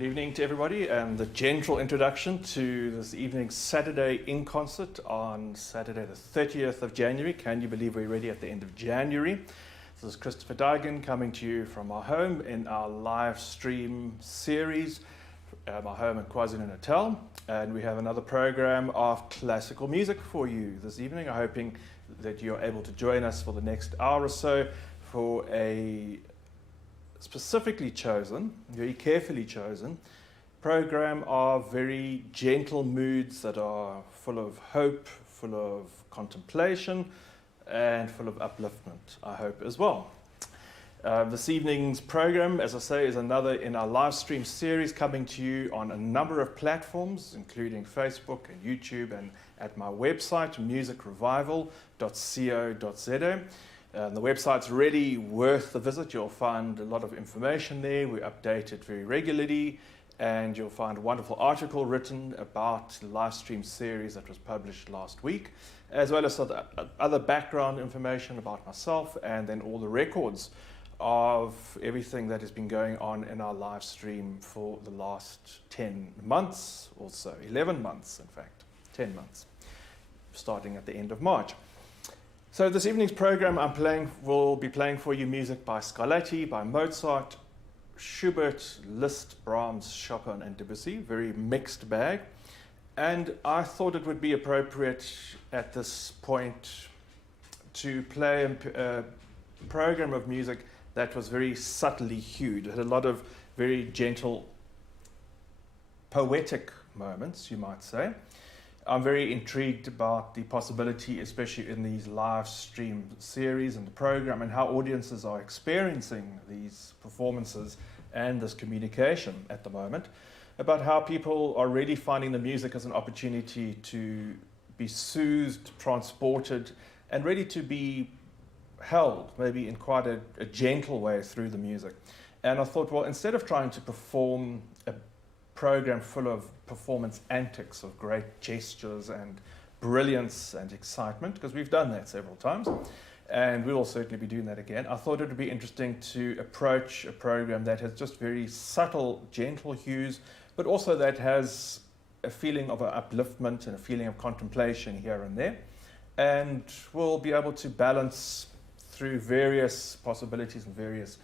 Good evening to everybody, and the gentle introduction to this evening's Saturday in concert on Saturday the 30th of January. Can you believe we're already at the end of January? This is Christopher Daigen coming to you from our home in our live stream series, my home in KwaZulu-Natal, and we have another program of classical music for you this evening. I'm hoping that you're able to join us for the next hour or so for a specifically chosen, very carefully chosen program of very gentle moods that are full of hope, full of contemplation, and full of upliftment, I hope, as well. This evening's program, as I say, is another in our live stream series coming to you on a number of platforms, including Facebook and YouTube, and at my website, musicrevival.co.za. The website's really worth the visit. You'll find a lot of information there. We update it very regularly, and you'll find a wonderful article written about the live stream series that was published last week, as well as other background information about myself, and then all the records of everything that has been going on in our live stream for the last 10 months or so, 11 months in fact, 10 months, starting at the end of March. So this evening's program will be playing for you music by Scarletty, by Mozart, Schubert, Liszt, Brahms, Chopin and Debussy, very mixed bag. And I thought it would be appropriate at this point to play a program of music that was very subtly hued. It had a lot of very gentle, poetic moments, you might say. I'm very intrigued about the possibility, especially in these live stream series and the program, and how audiences are experiencing these performances and this communication at the moment, about how people are really finding the music as an opportunity to be soothed, transported, and ready to be held, maybe in quite a gentle way through the music. And I thought, well, instead of trying to perform a program full of performance antics of great gestures and brilliance and excitement, because we've done that several times, and we will certainly be doing that again, I thought it would be interesting to approach a program that has just very subtle, gentle hues, but also that has a feeling of an upliftment and a feeling of contemplation here and there, and we'll be able to balance through various possibilities and various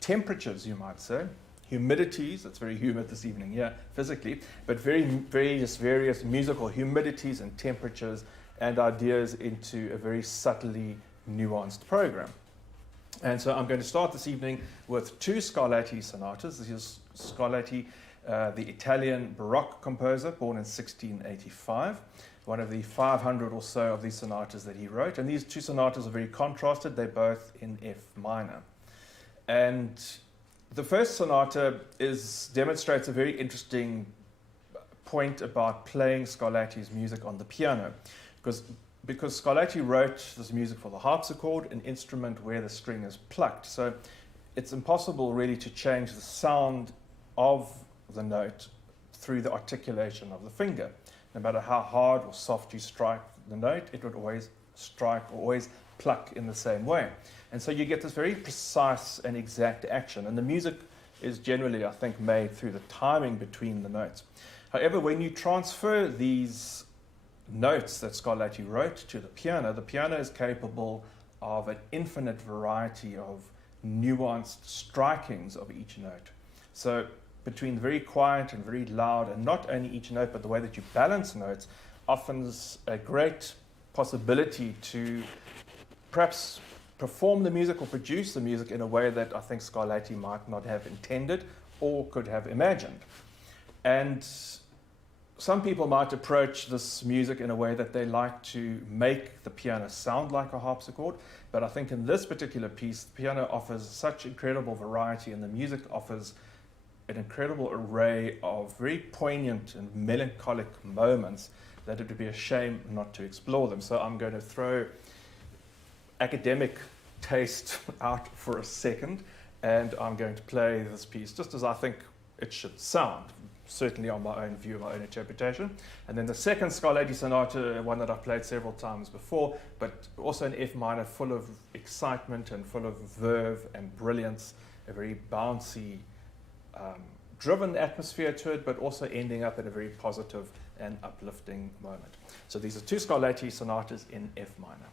temperatures, you might say, humidities. It's very humid this evening here physically, but various musical humidities and temperatures and ideas into a very subtly nuanced program. And so I'm going to start this evening with two Scarletty Sonatas. This is Scarletty, the Italian Baroque composer, born in 1685, one of the 500 or so of these sonatas that he wrote. And these two sonatas are very contrasted. They're both in F minor. And the first sonata demonstrates a very interesting point about playing Scarletti's music on the piano, because Scarletti wrote this music for the harpsichord, an instrument where the string is plucked. So it's impossible really to change the sound of the note through the articulation of the finger. No matter how hard or soft you strike the note, it would always strike or always pluck in the same way. And so you get this very precise and exact action. And the music is generally, I think, made through the timing between the notes. However, when you transfer these notes that Scarletti wrote to the piano is capable of an infinite variety of nuanced strikings of each note. So between very quiet and very loud, and not only each note, but the way that you balance notes, offers a great possibility to perhaps perform the music or produce the music in a way that I think Scarletti might not have intended or could have imagined. And some people might approach this music in a way that they like to make the piano sound like a harpsichord, but I think in this particular piece, the piano offers such incredible variety, and the music offers an incredible array of very poignant and melancholic moments that it would be a shame not to explore them. So I'm going to throw academic taste out for a second, and I'm going to play this piece just as I think it should sound, certainly on my own view, my own interpretation. And then the second Scarletty Sonata, one that I've played several times before, but also in F minor, full of excitement and full of verve and brilliance, a very bouncy, driven atmosphere to it, but also ending up at a very positive and uplifting moment. So these are two Scarletty sonatas in F minor.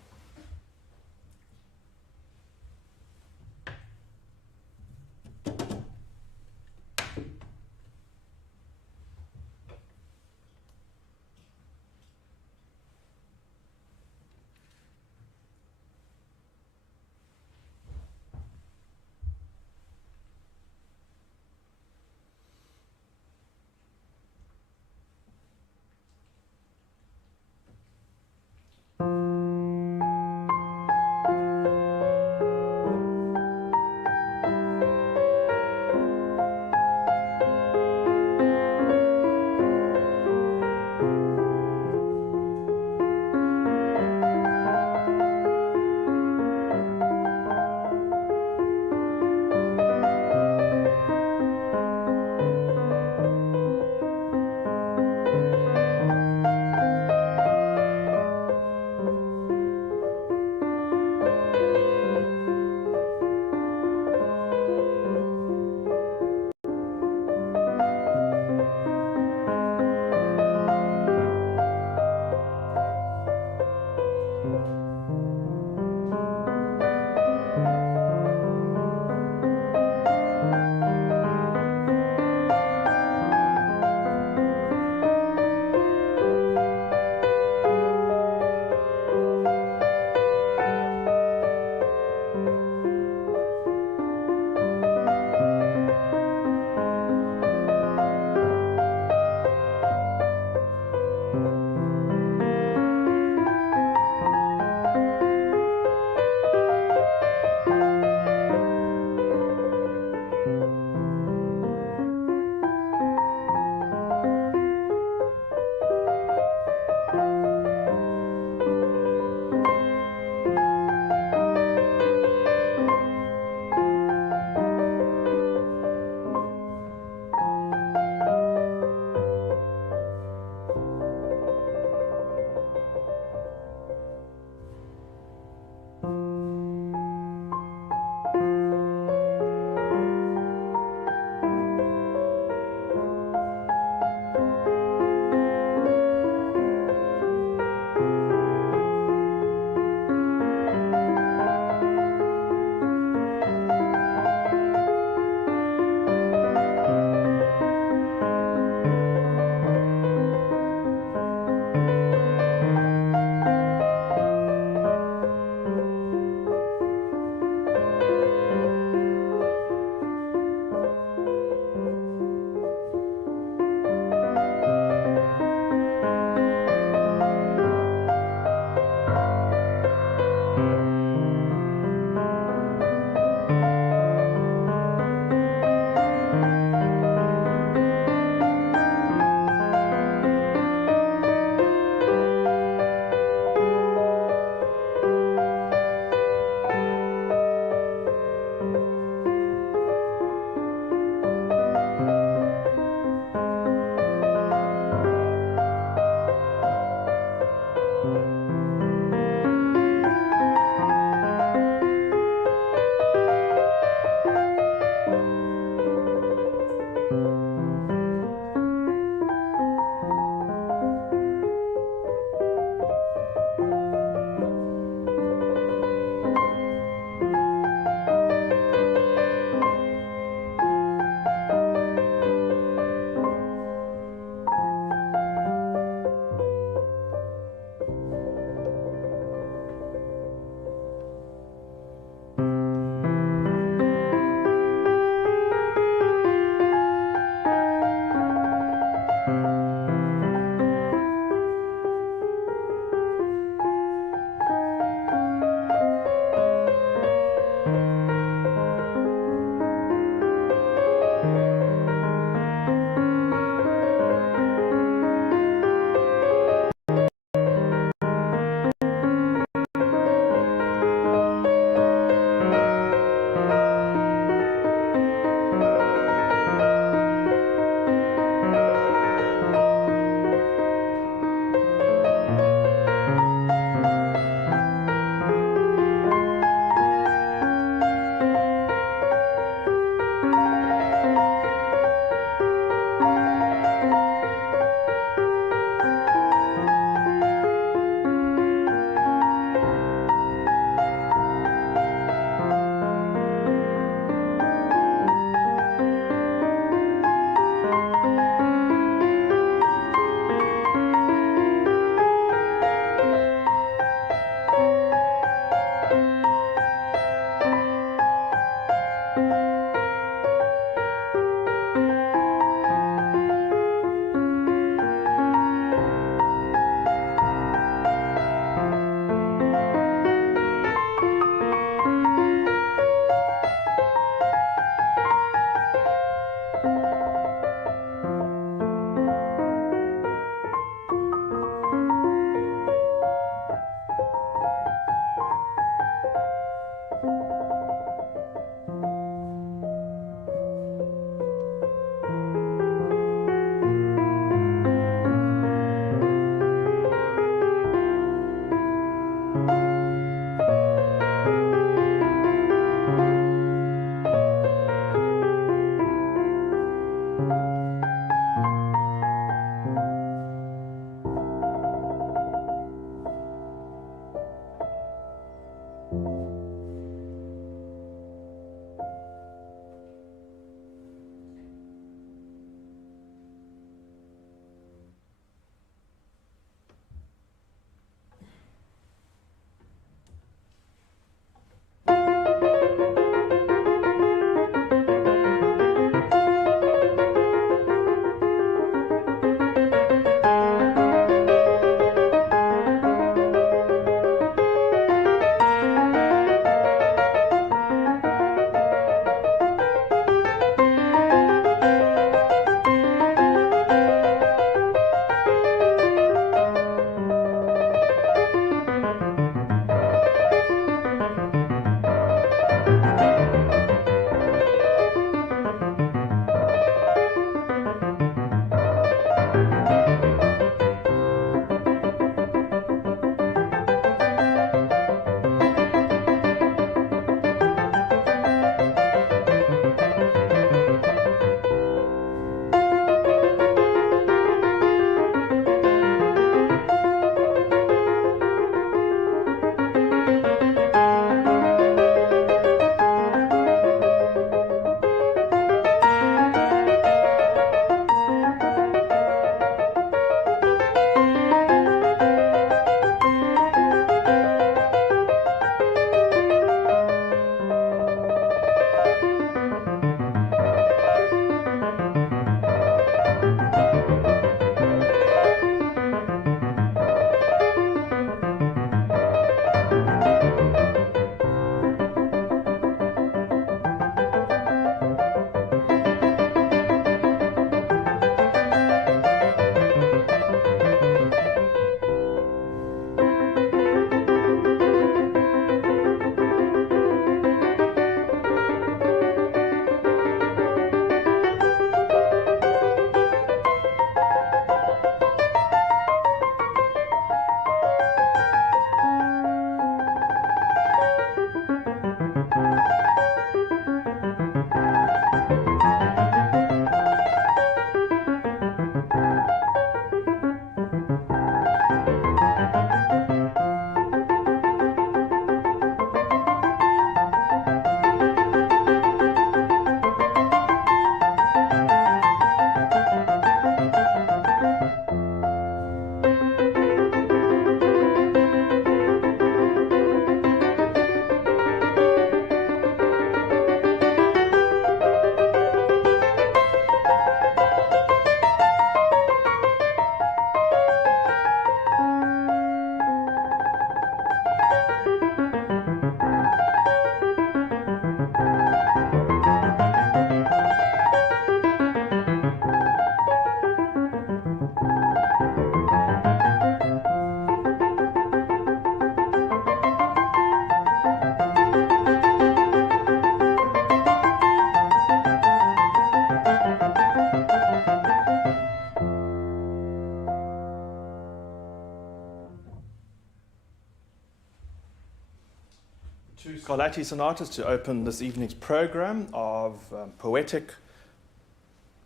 Scarletty Sonatas to open this evening's program of poetic,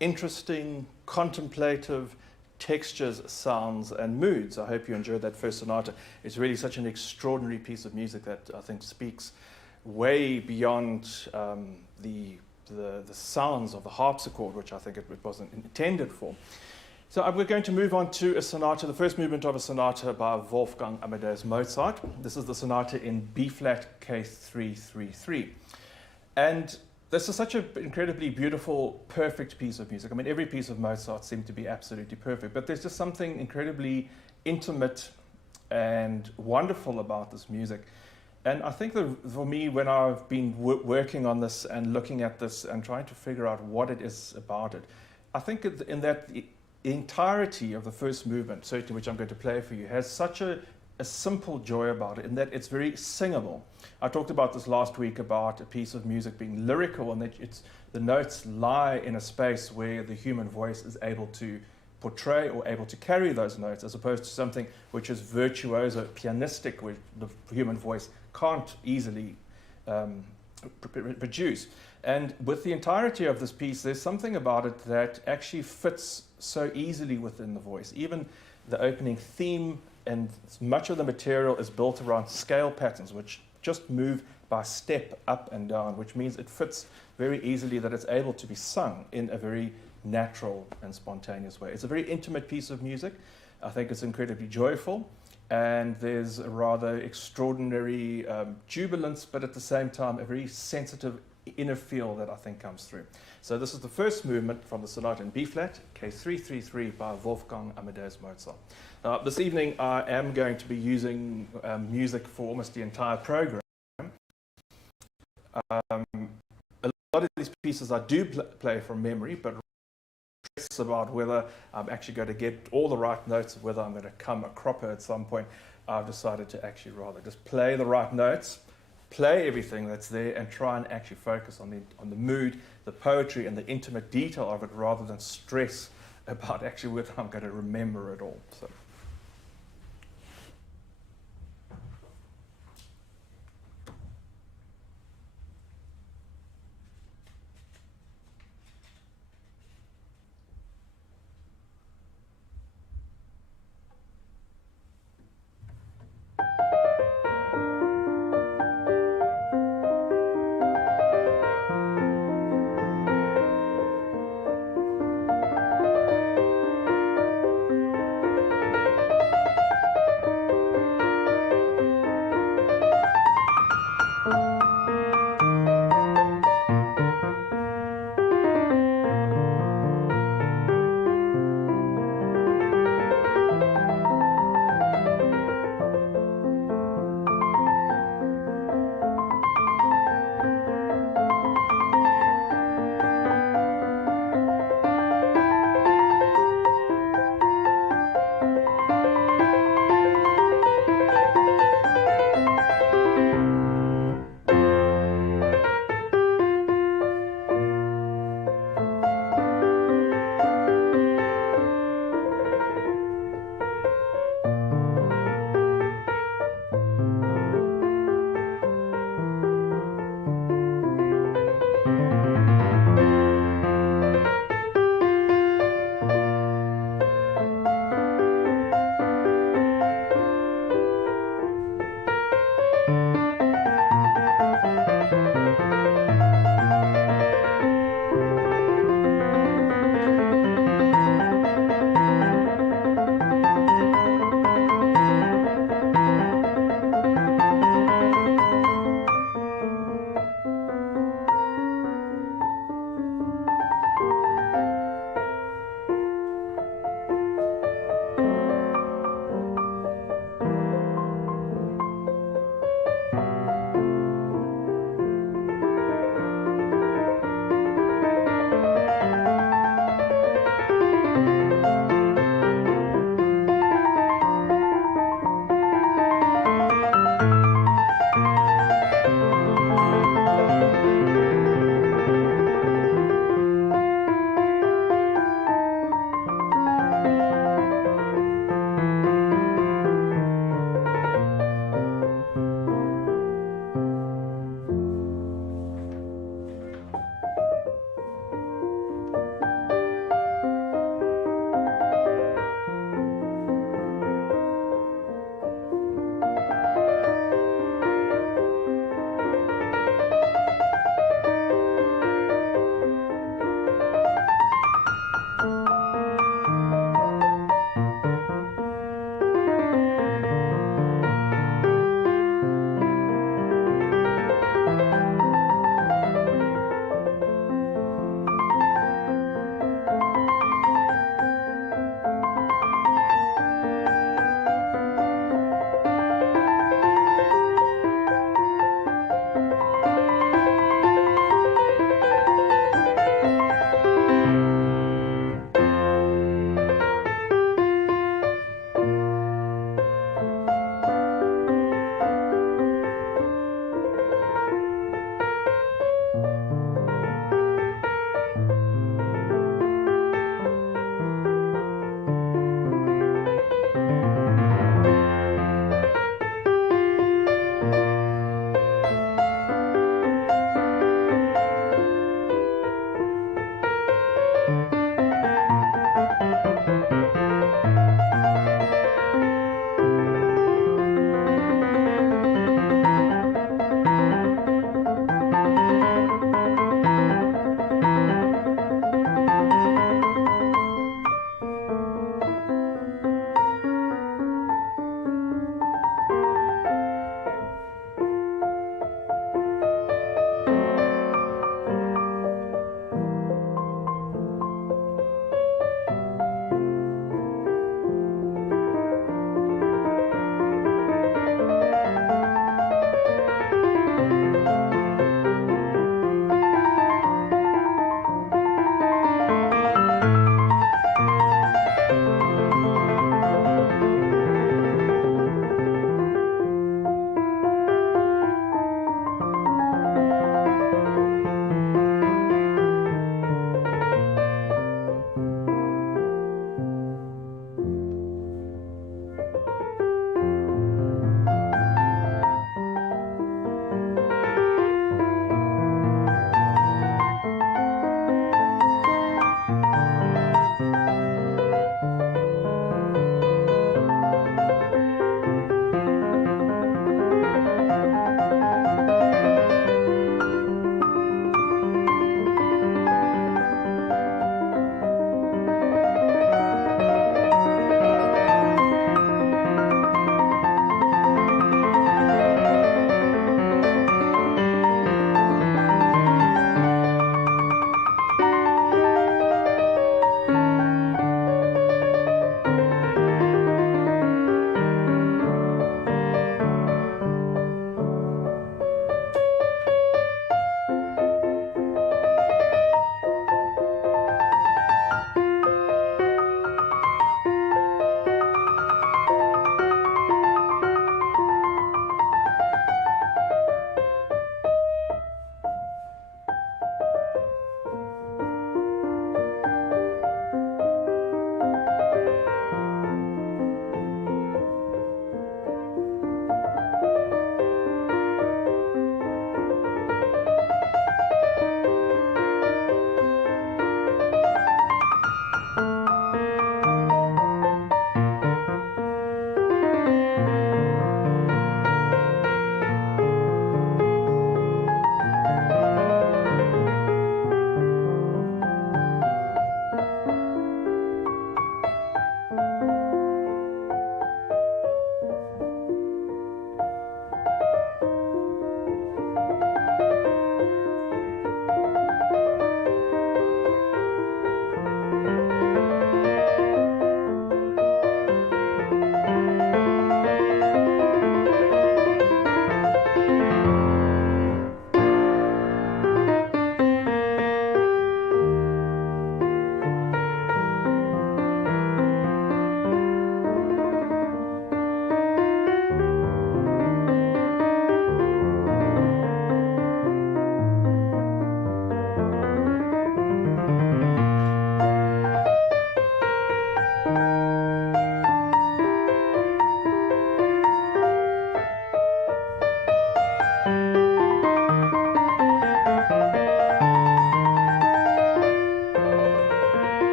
interesting, contemplative textures, sounds, and moods. I hope you enjoyed that first sonata. It's really such an extraordinary piece of music that I think speaks way beyond the sounds of the harpsichord, which I think it wasn't intended for. So we're going to move on to a sonata, the first movement of a sonata by Wolfgang Amadeus Mozart. This is the sonata in B-flat K333. And this is such an incredibly beautiful, perfect piece of music. I mean, every piece of Mozart seemed to be absolutely perfect, but there's just something incredibly intimate and wonderful about this music. And I think that for me, when I've been working on this and looking at this and trying to figure out what it is about it, I think in that the entirety of the first movement, certainly which I'm going to play for you, has such a simple joy about it in that it's very singable. I talked about this last week about a piece of music being lyrical and that the notes lie in a space where the human voice is able to portray or able to carry those notes, as opposed to something which is virtuoso, pianistic, which the human voice can't easily produce. And with the entirety of this piece, there's something about it that actually fits so easily within the voice. Even the opening theme and much of the material is built around scale patterns, which just move by step up and down, which means it fits very easily that it's able to be sung in a very natural and spontaneous way. It's a very intimate piece of music. I think it's incredibly joyful, and there's a rather extraordinary jubilance, but at the same time a very sensitive inner feel that I think comes through. So this is the first movement from the sonata in B-flat, K333 by Wolfgang Amadeus Mozart. This evening I am going to be using music for almost the entire program. A lot of these pieces I do play from memory, but it's about whether I'm actually going to get all the right notes, whether I'm going to come a cropper at some point. I've decided to actually rather just play the right notes, play everything that's there, and try and actually focus on the mood, the poetry, and the intimate detail of it, rather than stress about actually whether I'm going to remember it all. So.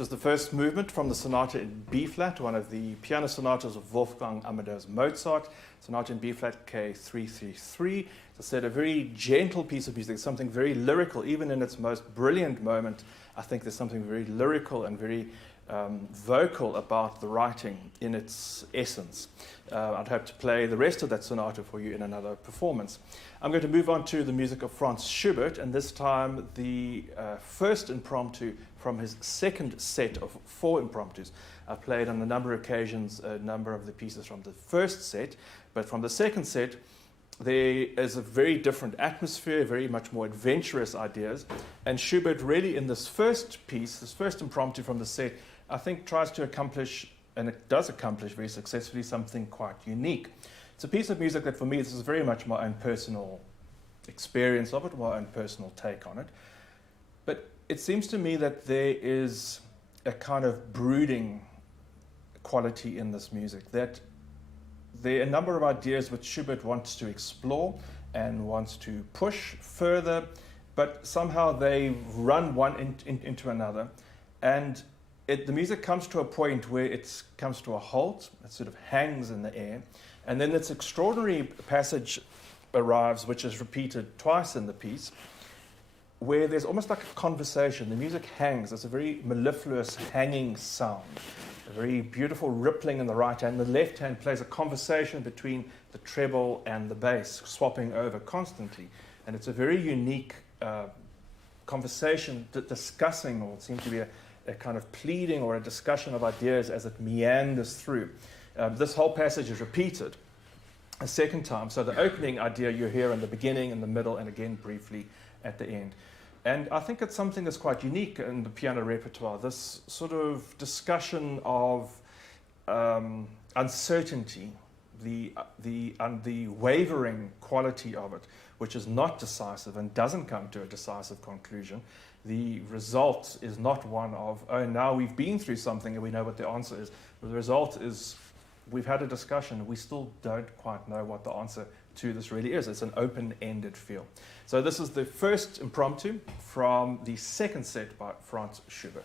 It was the first movement from the Sonata in B-flat, one of the piano sonatas of Wolfgang Amadeus Mozart. Sonata in B-flat K333. As I said, a very gentle piece of music, something very lyrical, even in its most brilliant moment. I think there's something very lyrical and very vocal about the writing in its essence. I'd hope to play the rest of that sonata for you in another performance. I'm going to move on to the music of Franz Schubert, and this time the first impromptu from his second set of 4 impromptus. I've played on a number of occasions a number of the pieces from the first set, but from the second set there is a very different atmosphere, very much more adventurous ideas, and Schubert really in this first piece, this first impromptu from the set, I think tries to accomplish, and it does accomplish very successfully, something quite unique. It's a piece of music that for me, this is very much my own personal experience of it, my own personal take on it. But it seems to me that there is a kind of brooding quality in this music, that there are a number of ideas which Schubert wants to explore and wants to push further, but somehow they run one into another, and the music comes to a point where it comes to a halt, it sort of hangs in the air, and then this extraordinary passage arrives, which is repeated twice in the piece, where there's almost like a conversation. The music hangs. It's a very mellifluous hanging sound, a very beautiful rippling in the right hand. The left hand plays a conversation between the treble and the bass, swapping over constantly. And it's a very unique conversation discussing, or it seems to be a kind of pleading or a discussion of ideas as it meanders through. This whole passage is repeated a second time. So the opening idea you hear in the beginning, in the middle, and again briefly at the end. And I think it's something that's quite unique in the piano repertoire, this sort of discussion of uncertainty, the wavering quality of it, which is not decisive and doesn't come to a decisive conclusion. The result is not one of, oh, now we've been through something and we know what the answer is. But the result is we've had a discussion and we still don't quite know what the answer to this really is. It's an open-ended feel. So this is the first impromptu from the second set by Franz Schubert.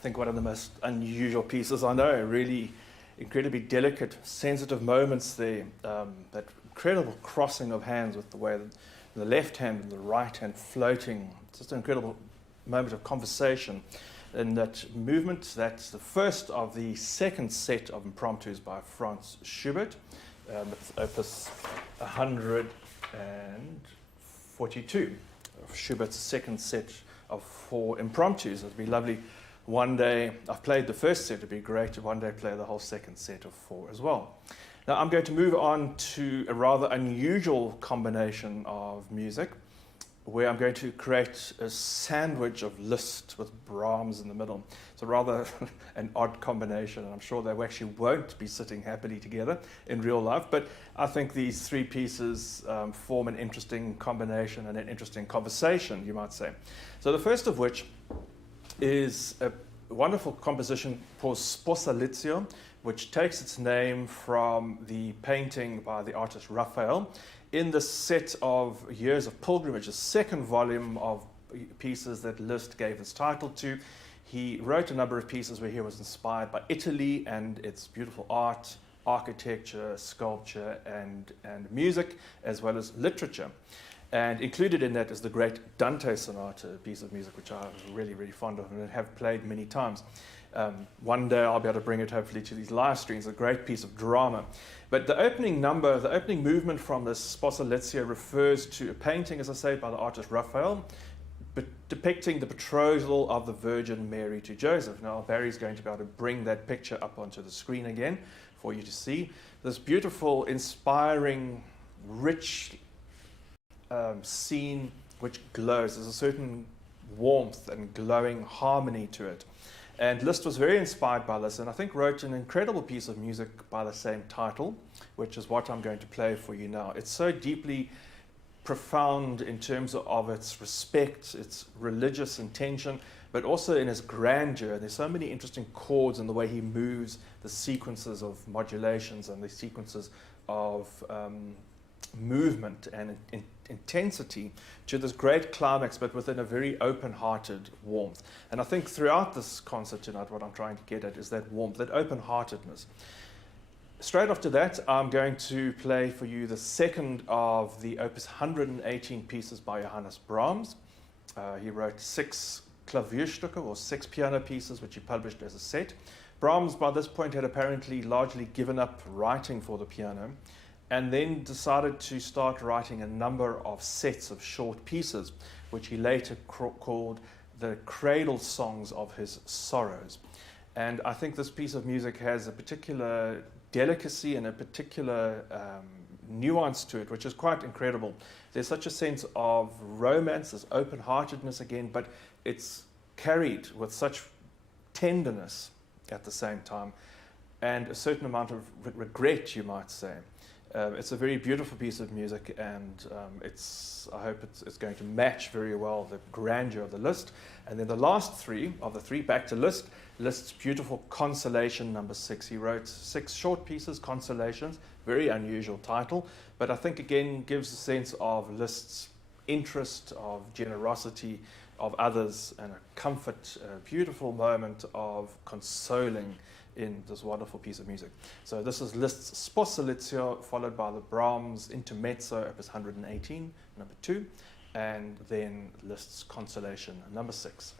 think one of the most unusual pieces I know, really incredibly delicate, sensitive moments there, that incredible crossing of hands with the way the left hand and the right hand floating, just an incredible moment of conversation. And that movement, that's the first of the second set of impromptus by Franz Schubert. It's Opus 142 of Schubert's second set of 4 impromptus. It'd be lovely one day, I've played the first set, it'd be great to one day play the whole second set of 4 as well. Now I'm going to move on to a rather unusual combination of music, where I'm going to create a sandwich of Liszt with Brahms in the middle. It's a rather an odd combination, and I'm sure they actually won't be sitting happily together in real life, but I think these 3 pieces form an interesting combination and an interesting conversation, you might say. So the first of which is a wonderful composition called Sposelitzio, which takes its name from the painting by the artist Raphael. In the set of Years of Pilgrimage, the second volume of pieces that Liszt gave its title to, he wrote a number of pieces where he was inspired by Italy and its beautiful art, architecture, sculpture, and music, as well as literature. And included in that is the great Dante Sonata, a piece of music which I was really, really fond of and have played many times. One day I'll be able to bring it hopefully to these live streams, a great piece of drama. But the opening number, the opening movement from this Sposelitzio refers to a painting, as I say, by the artist Raphael, but depicting the betrothal of the Virgin Mary to Joseph. Now Barry's going to be able to bring that picture up onto the screen again for you to see. This beautiful, inspiring, rich scene which glows. There's a certain warmth and glowing harmony to it. And Liszt was very inspired by this, and I think wrote an incredible piece of music by the same title, which is what I'm going to play for you now. It's so deeply profound in terms of its respect, its religious intention, but also in its grandeur. There's so many interesting chords in the way he moves, the sequences of modulations and the sequences of movement and intensity to this great climax, but within a very open-hearted warmth. And I think throughout this concert tonight, what I'm trying to get at is that warmth, that open-heartedness. Straight after that, I'm going to play for you the second of the Opus 118 pieces by Johannes Brahms. He wrote 6 Klavierstücke, or 6 piano pieces, which he published as a set. Brahms, by this point, had apparently largely given up writing for the piano, and then decided to start writing a number of sets of short pieces, which he later called the cradle songs of his sorrows. And I think this piece of music has a particular delicacy and a particular nuance to it, which is quite incredible. There's such a sense of romance, this open-heartedness again, but it's carried with such tenderness at the same time, and a certain amount of regret, you might say. It's a very beautiful piece of music, and I hope it's going to match very well the grandeur of the Liszt. And then the last 3 of the 3, back to Liszt, Liszt's beautiful Consolation number 6. He wrote 6 short pieces, Consolations, very unusual title, but I think again gives a sense of Liszt's interest, of generosity of others, and a comfort, a beautiful moment of consoling in this wonderful piece of music. So this is Liszt's Sposelitzio, followed by the Brahms Intermezzo, Opus 118, number 2, and then Liszt's Consolation, number 6.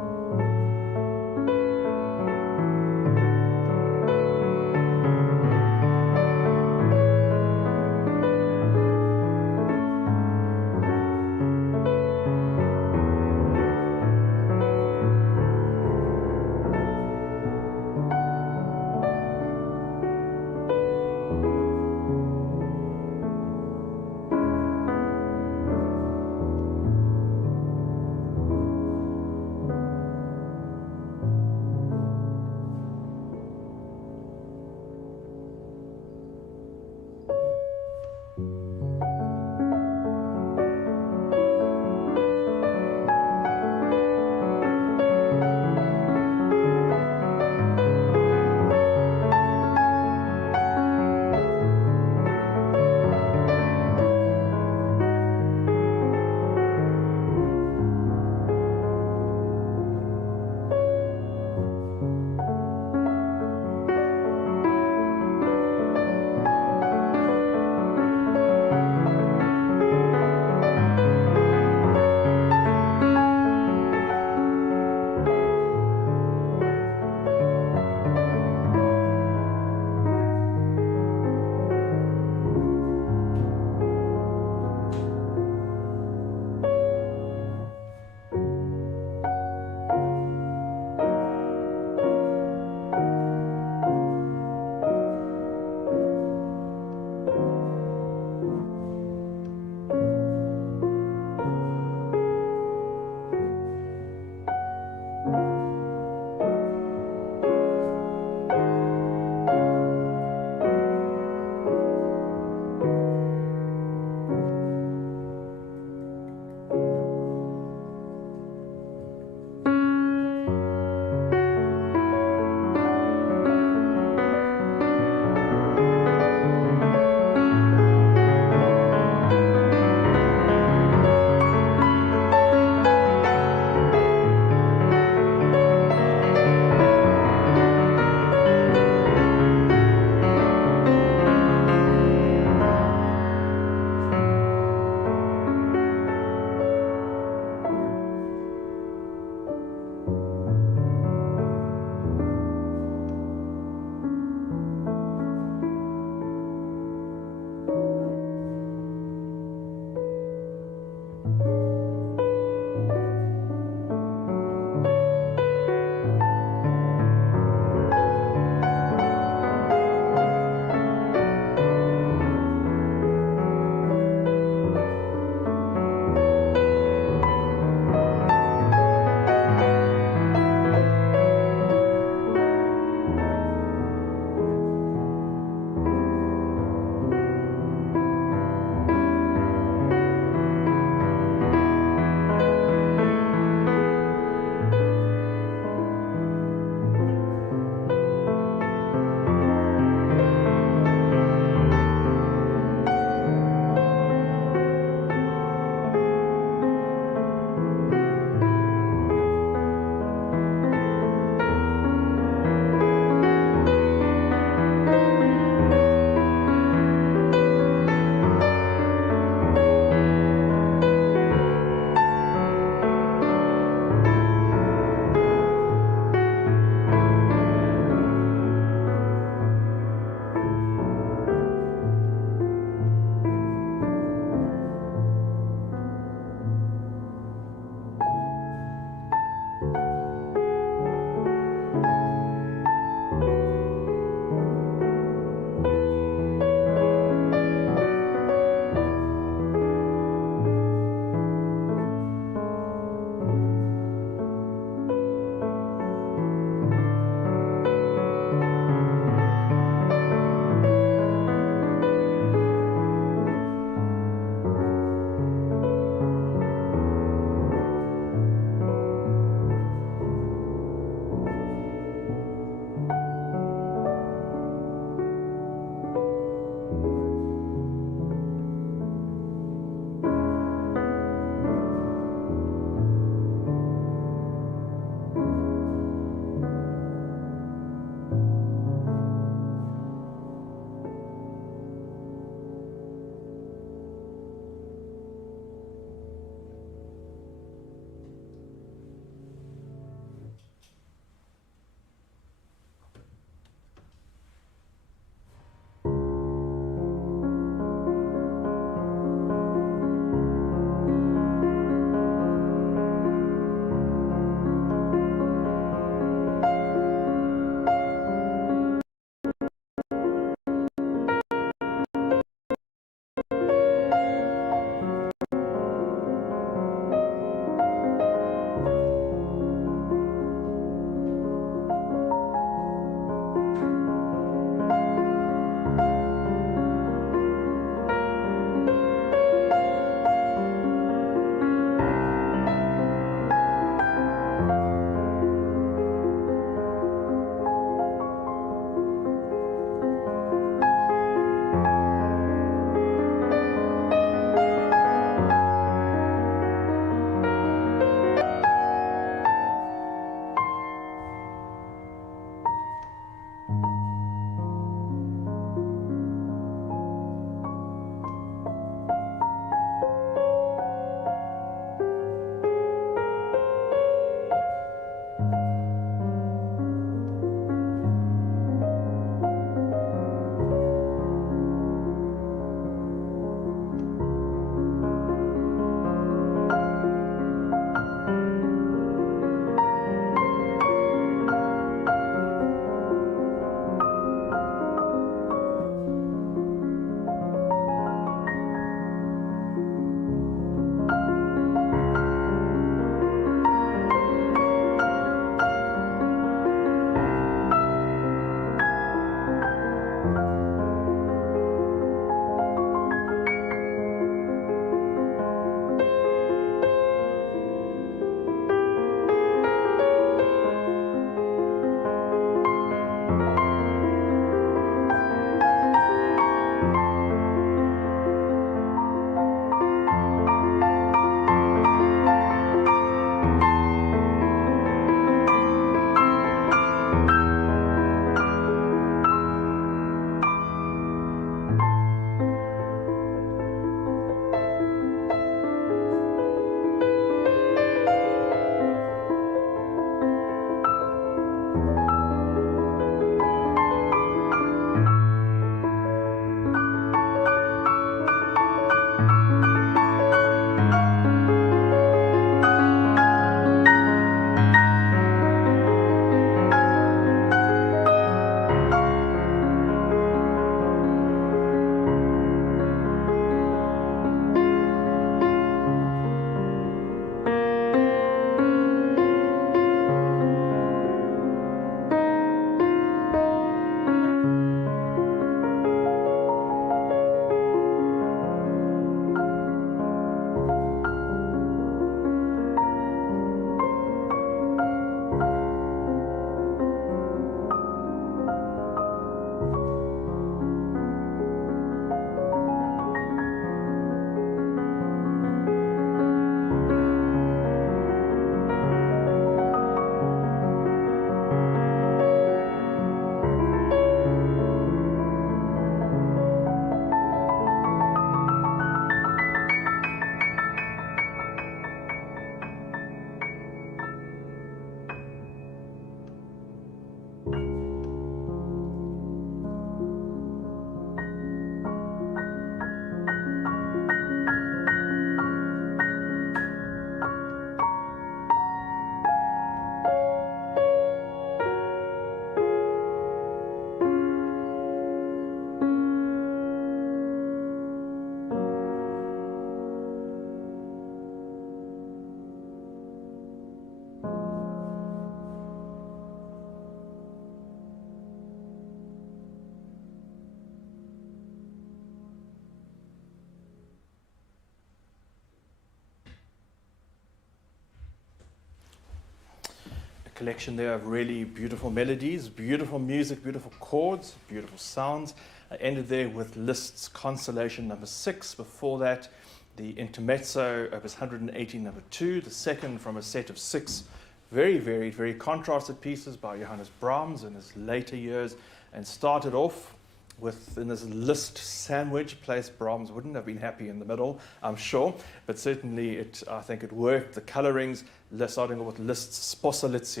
collection there of really beautiful melodies, beautiful music, beautiful chords, beautiful sounds. I ended there with Liszt's Consolation number 6. Before that, the Intermezzo, Opus 180 number 2, the second from a set of 6 very varied, very contrasted pieces by Johannes Brahms in his later years, and started off with, in this Liszt sandwich place. Brahms wouldn't have been happy in the middle, I'm sure, but certainly I think it worked. The colorings, starting off with Liszt's Sposelitzio,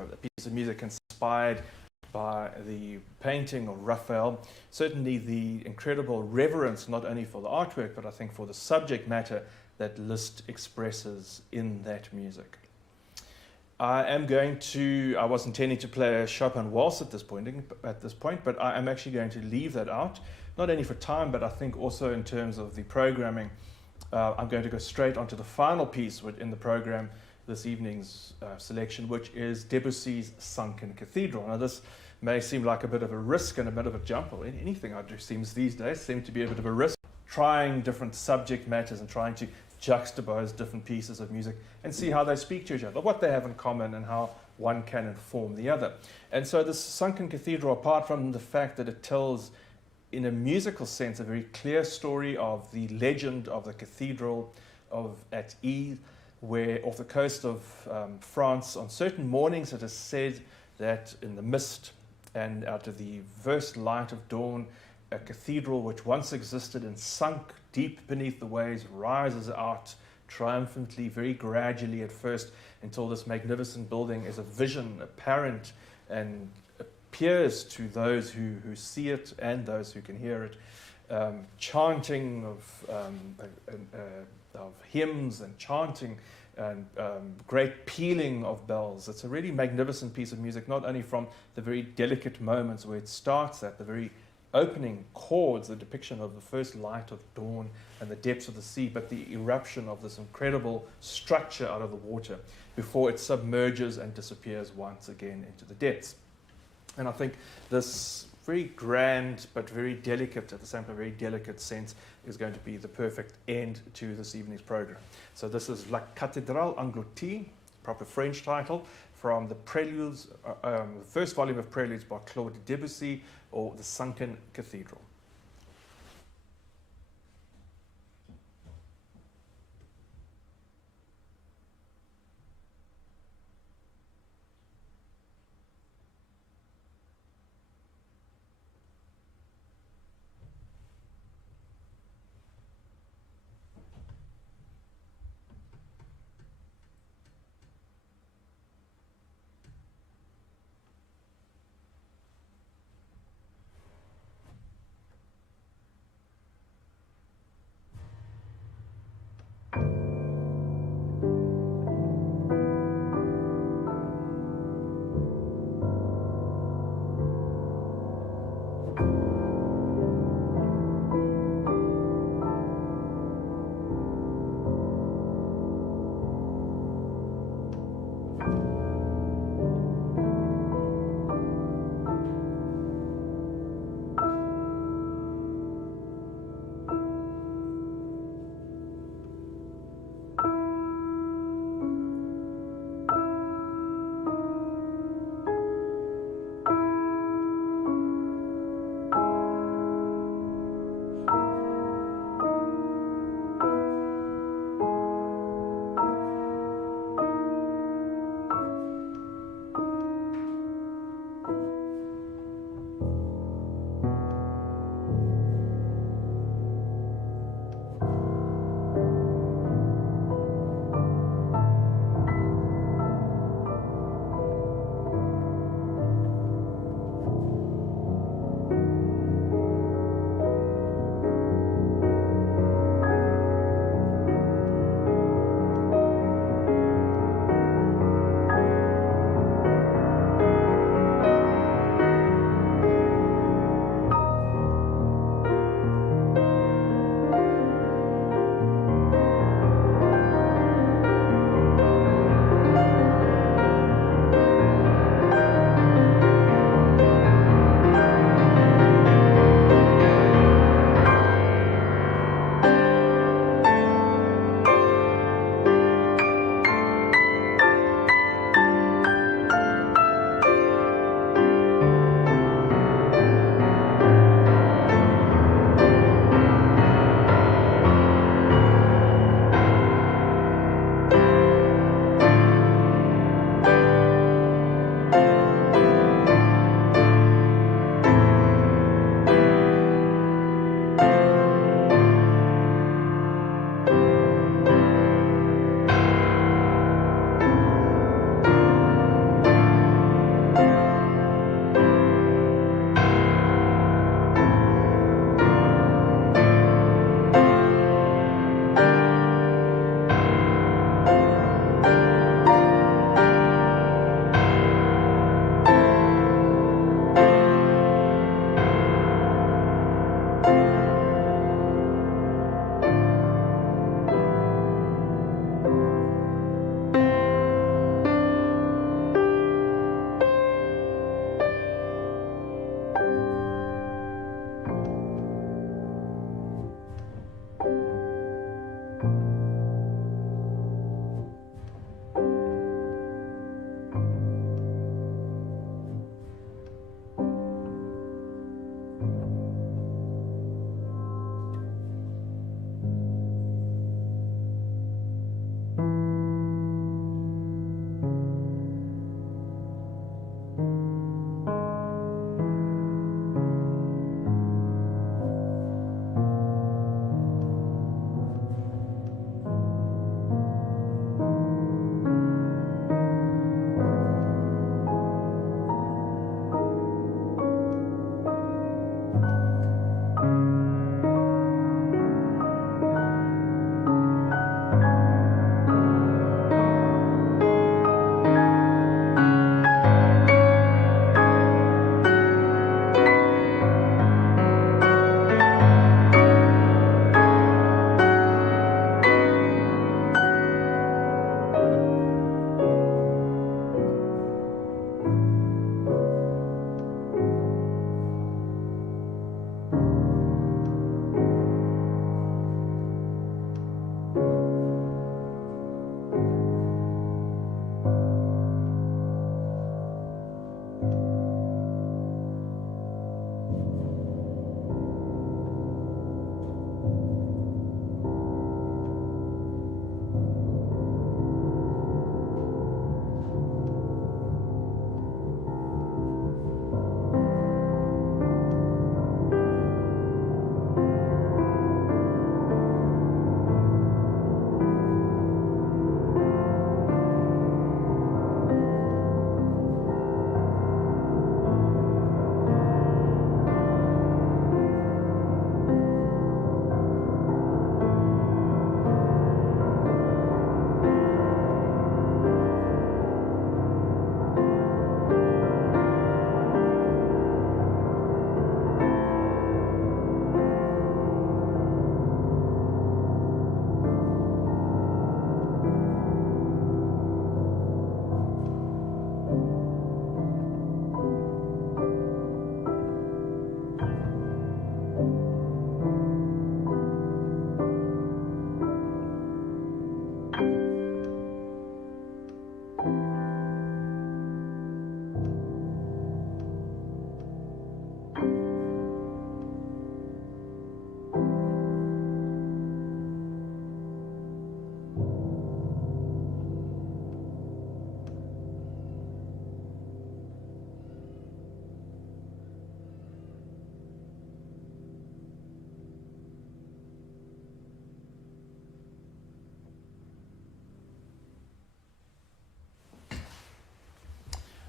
a piece of music inspired by the painting of Raphael. Certainly the incredible reverence, not only for the artwork, but I think for the subject matter that Liszt expresses in that music. I was intending to play a Chopin waltz at this point, but I am actually going to leave that out, not only for time, but I think also in terms of the programming. I'm going to go straight onto the final piece in the program, this evening's selection, which is Debussy's Sunken Cathedral. Now this may seem like a bit of a risk and a bit of a jump, or anything I do these days seem to be a bit of a risk, trying different subject matters and trying to juxtapose different pieces of music and see how they speak to each other, what they have in common and how one can inform the other. And so this Sunken Cathedral, apart from the fact that it tells in a musical sense a very clear story of the legend of the cathedral at Eve, where off the coast of France, on certain mornings it is said that in the mist and out of the first light of dawn, a cathedral which once existed and sunk deep beneath the waves rises out triumphantly, very gradually at first, until this magnificent building is a vision apparent and appears to those who see it and those who can hear it. Chanting of hymns and chanting and great pealing of bells. It's a really magnificent piece of music, not only from the very delicate moments where it starts at the very opening chords, the depiction of the first light of dawn and the depths of the sea, but the eruption of this incredible structure out of the water before it submerges and disappears once again into the depths. And I think this very grand but very delicate, at the same time very delicate sense, is going to be the perfect end to this evening's program. So this is La Cathédrale engloutie, proper French title, from the Preludes, the first volume of Preludes by Claude Debussy, or the Sunken Cathedral.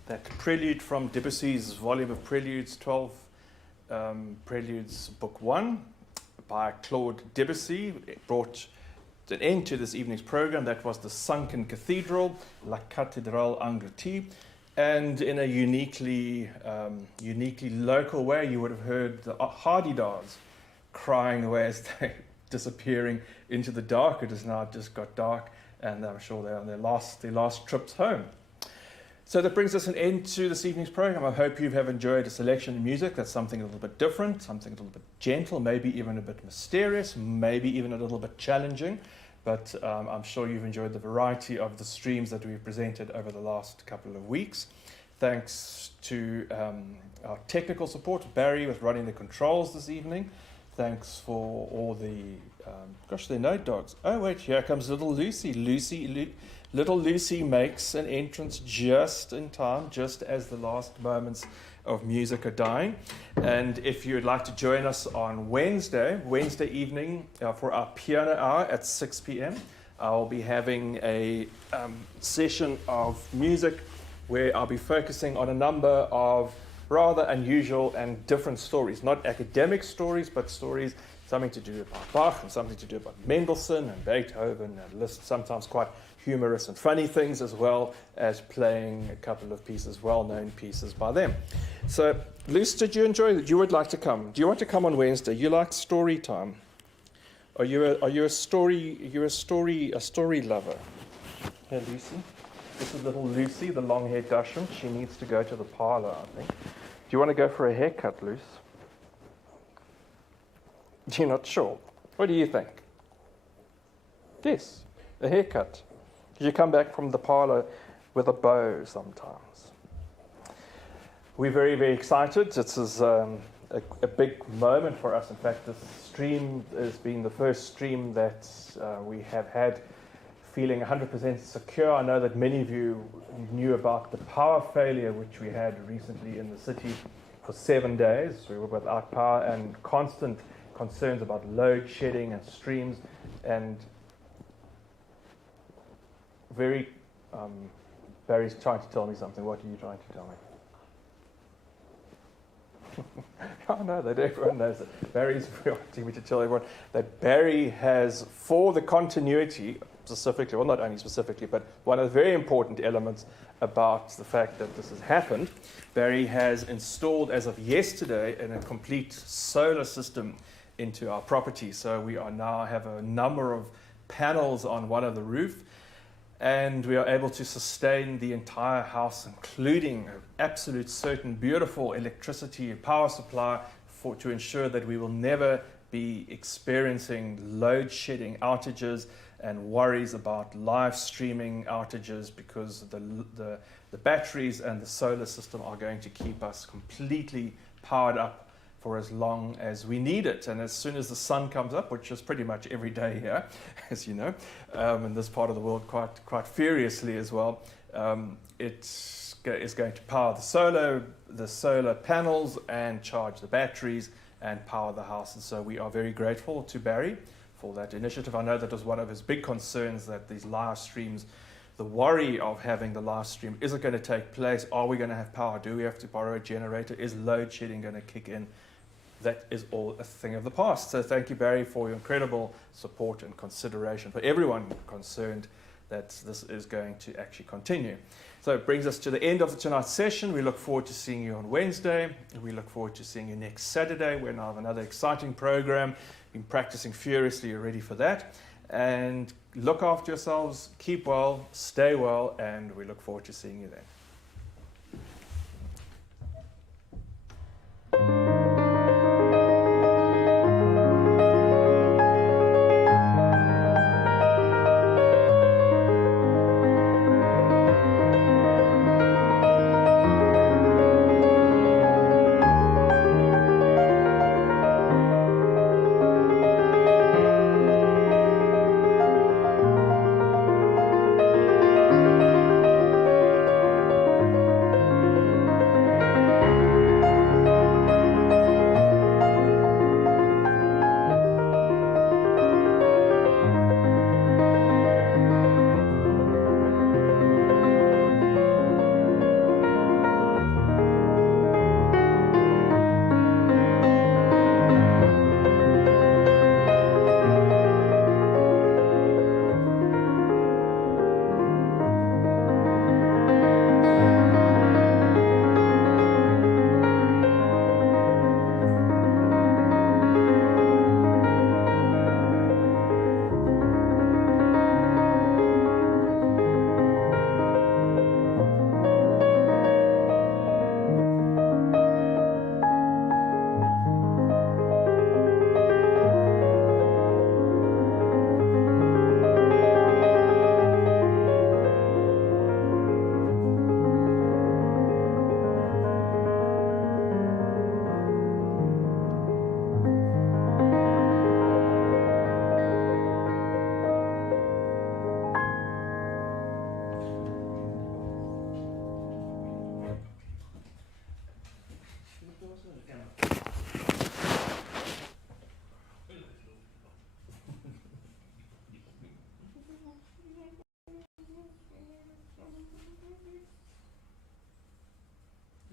that prelude from Debussy's volume of preludes, 12 Preludes, Book 1, by Claude Debussy. It brought an end to this evening's program. That was the Sunken Cathedral, La Cathédrale Angleterre. And in a uniquely local way, you would have heard the Hardy-Dars crying away as they're disappearing into the dark. It has now just got dark, and I'm sure they're on their last trips home. So that brings us an end to this evening's program. I hope you have enjoyed a selection of music that's something a little bit different, something a little bit gentle, maybe even a bit mysterious, maybe even a little bit challenging. But I'm sure you've enjoyed the variety of the streams that we've presented over the last couple of weeks. Thanks to our technical support, Barry was running the controls this evening. Thanks for all the, gosh, they're no dogs. Oh wait, here comes little Lucy. Little Lucy makes an entrance just in time, just as the last moments of music are dying. And if you would like to join us on Wednesday evening for our piano hour at 6 p.m., I'll be having a session of music where I'll be focusing on a number of rather unusual and different stories, not academic stories, but stories something to do about Bach and something to do about Mendelssohn and Beethoven, and list sometimes quite humorous and funny things, as well as playing a couple of pieces, well-known pieces by them. So, Luce, did you enjoy that? You would like to come. Do you want to come on Wednesday? You like story time. Are you a story lover? Hey, Lucy. This is little Lucy, the long-haired Dachshund. She needs to go to the parlor, I think. Do you want to go for a haircut, Luce? You're not sure. What do you think? Yes, a haircut. You come back from the parlor with a bow sometimes. We're very, very excited. This is a big moment for us. In fact, this stream has been the first stream that we have had feeling 100% secure. I know that many of you knew about the power failure which we had recently in the city for 7 days. We were without power and constant concerns about load shedding and streams, and Barry's trying to tell me something. What are you trying to tell me? Oh no, that everyone knows it. Barry's wanting me to tell everyone that Barry has, for the continuity specifically, well, not only specifically, but one of the very important elements about the fact that this has happened, Barry has installed, as of yesterday, a complete solar system into our property. So we are now have a number of panels on one of the roof, and we are able to sustain the entire house, including absolute certain beautiful electricity and power supply to ensure that we will never be experiencing load shedding outages and worries about live streaming outages, because the batteries and the solar system are going to keep us completely powered up for as long as we need it. And as soon as the sun comes up, which is pretty much every day here, as you know, in this part of the world quite furiously as well, it is going to power the solar panels and charge the batteries and power the house. And so we are very grateful to Barry for that initiative. I know that was one of his big concerns, that these live streams, the worry of having the live stream, is it going to take place? Are we going to have power? Do we have to borrow a generator? Is load shedding going to kick in? That is all a thing of the past. So thank you, Barry, for your incredible support and consideration for everyone concerned that this is going to actually continue. So it brings us to the end of tonight's session. We look forward to seeing you on Wednesday. We look forward to seeing you next Saturday, when I have another exciting program. Been practicing furiously. You're ready for that. And look after yourselves, keep well, stay well, and we look forward to seeing you then.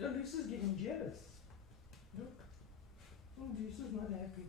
Lisa's getting jealous. Look. Oh, Lisa's not happy.